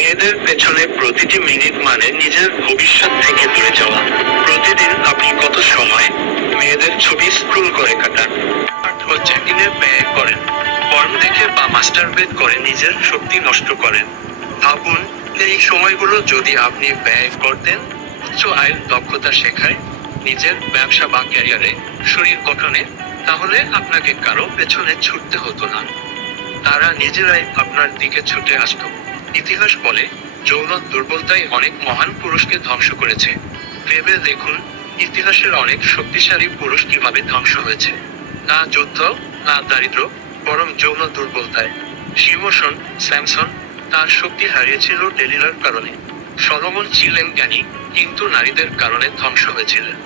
মেয়েদের পেছনে প্রতিটি মিনিট মানে নিজের ভবিষ্যৎ থেকে দূরে যাওয়া। প্রতিদিন আপনি কত সময় মেয়েদের ছবি স্ক্রল করে কাটান, ও চ্যাটিংয়ে ব্যয় করেন, পর্ন দেখে বা মাস্টারবেট করে নিজের শক্তি নষ্ট করেন। ভাবুন, এই সময়গুলো যদি আপনি ব্যয় করতেন উচ্চ আয়ের দক্ষতা শেখায়, নিজের ব্যবসা বা ক্যারিয়ারে, শরীর গঠনে, তাহলে আপনাকে কারো পেছনে ছুটতে হতো না। তারা নিজেরাই আপনার দিকে ছুটে আসতো। ইতিহাস বলে, যৌন দুর্বলতাই অনেক মহান পুরুষকে ধ্বংস করেছে। ভেবে দেখুন, ইতিহাসের অনেক শক্তিশালী পুরুষ কিভাবে ধ্বংস হয়েছে। না যুদ্ধ, না দারিদ্র্য, বরং যৌন দুর্বলতায়। শিমশন, স্যামসন, তার শক্তি হারিয়েছিল ডেলিলার কারণে। সলোমন ছিলেন জ্ঞানী, কিন্তু নারীদের কারণে ধ্বংস হয়েছিলেন।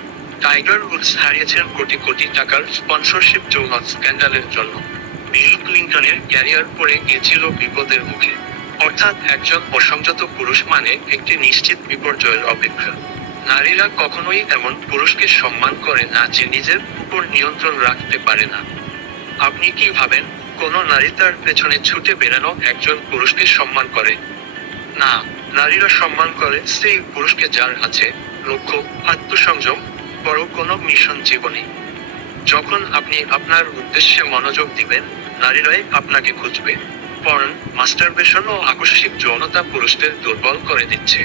টাইগার উডস হারিয়েছেন কোটি কোটি টাকার স্পন্সরশিপ যৌন স্ক্যান্ডালের জন্য। বিল ক্লিন্টনের ক্যারিয়ার পড়ে গিয়েছিল বিপদের মুখে। অর্থাৎ একজন অসংযত পুরুষ মানে একটি নিশ্চিত বিপর্যয়ের অপেক্ষা। নারীরা কখনোই এমন পুরুষকে সম্মান করে না যে নিজের উপর নিয়ন্ত্রণ রাখতে পারে না। আপনি কি ভাবেন, কোনো নারী তার পেছনে ছুটে বেড়ানো একজন পুরুষকে সম্মান করে? না, নারীরা সম্মান করে সেই পুরুষকে যার আছে লক্ষ্য, আত্মসংযম, বড় কোনো মিশন জীবনে। যখন আপনি আপনার উদ্দেশ্যে মনোযোগ দিবেন, নারীরাই আপনাকে খুঁজবে। পর্ন, মাস্টারবেশন ও আকস্মিক যৌনতা পুরুষদের দুর্বল করে দিচ্ছে।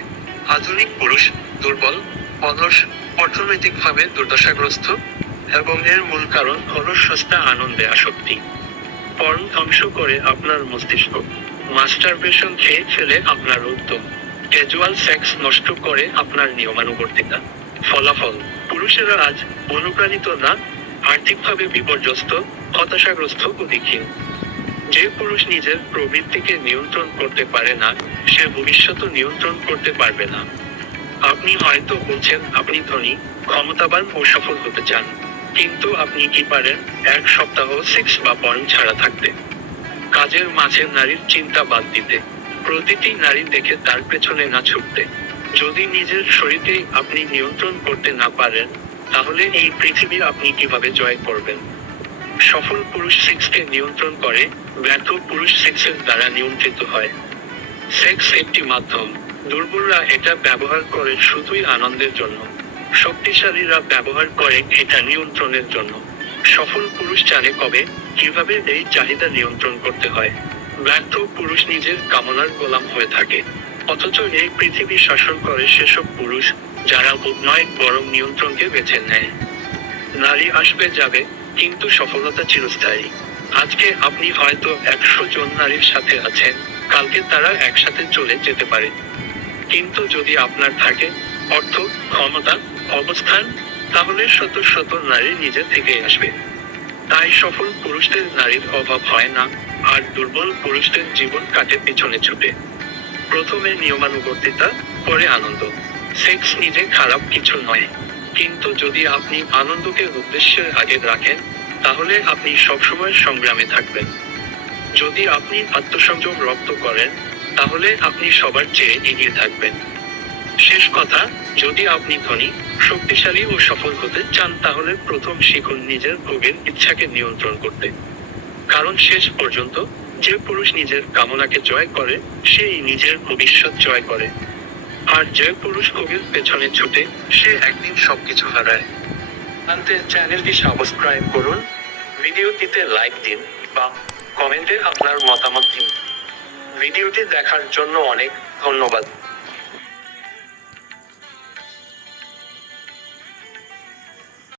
আধুনিক পুরুষ দুর্বল, অলস, অর্থনৈতিকভাবে দুর্দশাগ্রস্ত, এবং এর মূল কারণ হলো সস্তা আনন্দে আসক্তি। পর্ন ধ্বংস করে আপনার মস্তিষ্ক, মাস্টারবেশন খেয়ে ফেলে আপনার উদ্যম, ক্যাজুয়াল সেক্স নষ্ট করে আপনার নিয়মানুবর্তিতা। ফলাফল, পুরুষেরা আজ অনুপ্রাণিত না, আর্থিকভাবে বিপর্যস্ত, হতাশাগ্রস্ত ও দীক্ষিণ। যে পুরুষ নিজের প্রবৃত্তিকে নিয়ন্ত্রণ করতে পারে না, সে ভবিষ্যৎ নিয়ন্ত্রণ করতে পারবে না। আপনি হয়তো বলছেন আপনি ধনী, ক্ষমতাবান ও সফল হতে চান, কিন্তু আপনি কি পারেন এক সপ্তাহ সেক্স বা পর্ন ছাড়া থাকতে? কাজের মাঝে নারীর চিন্তা বাদ দিতে, প্রতিটি নারী দেখে তার পেছনে না ছুটতে। যদি নিজের শরীরকেই আপনি নিয়ন্ত্রণ করতে না পারেন, তাহলে এই পৃথিবী আপনি কিভাবে জয় করবেন? সফল পুরুষ সেক্সকে নিয়ন্ত্রণ করে, ব্যর্থ পুরুষ সেক্সের দ্বারা নিয়ন্ত্রিত হয়। সেক্স একটি মাধ্যম, দুর্বলরা এটা ব্যবহার করে শুধুই আনন্দের জন্য, শক্তিশালীরা ব্যবহার করে এটা নিয়ন্ত্রণের জন্য। সফল পুরুষ জানে কবে, কিভাবে এই চাহিদা নিয়ন্ত্রণ করতে হয়। ব্যর্থ পুরুষ নিজের কামনার গোলাম হয়ে থাকে। অথচ এই পৃথিবী শাসন করে সেসব পুরুষ যারা বোধ নয় বরং নিয়ন্ত্রণকে বেছে নেয়। নারী আসবে যাবে, কিন্তু সফলতা চিরস্থায়ী। আজকে আপনি হয়তো 100 জন নারীর সাথে আছেন, কালকে তারা একসাথে চলে যেতে পারে। কিন্তু যদি আপনার থাকে অর্থ, ক্ষমতা, অবস্থান, তাহলে শত শত নারী নিজে থেকে আসবে। তাই সফল পুরুষদের নারীর অভাব হয় না, আর দুর্বল পুরুষদের জীবন কাটে পিছনে ছুটে। প্রথমে নিয়মানুবর্তিতা, পরে আনন্দ। সেক্স নিজে খারাপ কিছু নয়, কিন্তু যদি আপনি আনন্দকে উদ্দেশ্যের আগে রাখেন, তাহলে আপনি সবসময় সংগ্রামে থাকবেন। যদি আপনি আত্মসংযম রপ্ত করেন, তাহলে আপনি সবার চেয়ে এগিয়ে থাকবেন। শেষ কথা, যদি আপনি ধনী, শক্তিশালী ও সফল হতে চান, তাহলে প্রথম শিখুন নিজের ভোগের ইচ্ছাকে নিয়ন্ত্রণ করতে। কারণ শেষ পর্যন্ত যে পুরুষ নিজের কামনাকে জয় করে, সেই নিজের ভবিষ্যৎ জয় করে। আর যে পুরুষ ভোগের পেছনে ছুটে, সে একদিন সবকিছু হারায়। জানতে চ্যানেলটি সাবস্ক্রাইব করুন, ভিডিওটিতে লাইক দিন বা কমেন্টে আপনার মতামত দিন। ভিডিওটি দেখার জন্য অনেক ধন্যবাদ।